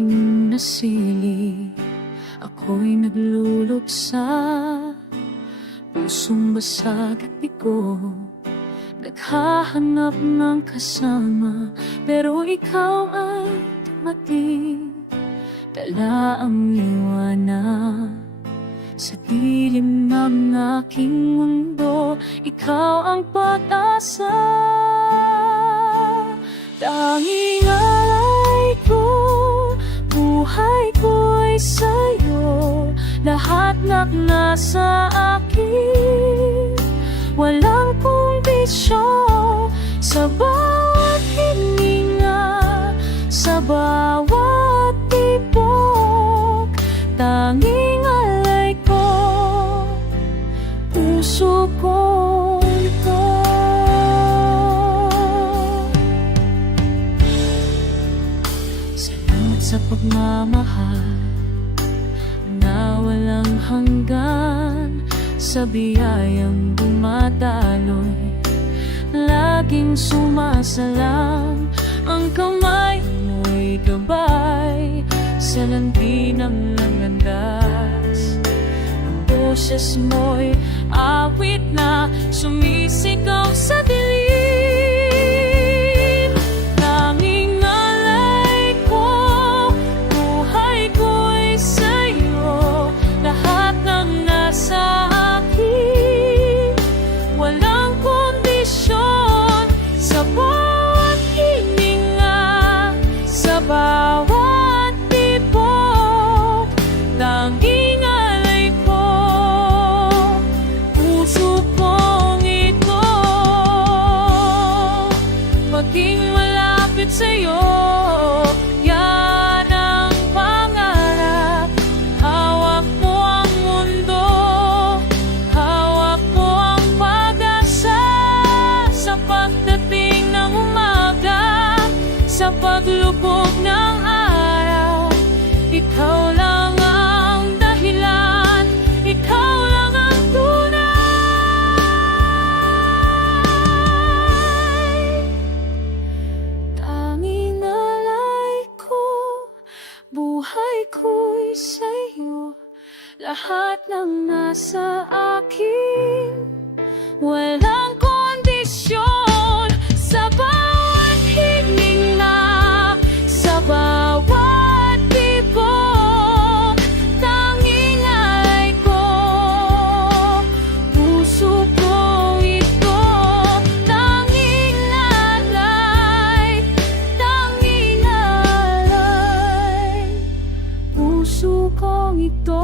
aking nasili. Ako'y nagluluksa, pusong basag at bigo, naghahanap ng kasama, pero ikaw ay dumating. Dala ang liwanag sa dilim ng aking mundo. Ikaw ang pag-asa, tanging alay ko, buhay ko'y sa'yo. Lahat ng nasa akin, walang kondisyon. Sa bawat hininga, sa bawat tibok, tanging alay ko, puso ko ito. Salamat sa pagmamahal na walang hanggan, sa biyayang dumadaloy, laging sumasalang. Ang kamay mo'y gabay sa landi ng landas. Ang boses mo'y awit na sumisigaw sa dilim. Tanging alay ko, buhay ko'y sa'yo. Lahat ng nasa akin, walang kondisyon. Sa bawat hininga, sa bawat tibok, tanging alay ko, puso kong ito. Maging malapit sa'yo, yan ang pangarap. Hawak mo ang mundo, hawak mo ang pag-asa. Sa pagdating ng umaga, sa paglubog ng araw, ikaw lang ang dahilan, ikaw lang ang tunay. Tanging alay ko, buhay ko'y sa'yo. Lahat ng nasa akin, walang kondisyon. Sa bawat hininga, sa bawat tibok, tanging alay ko, puso ko ito. Tanging alay, puso kong ito.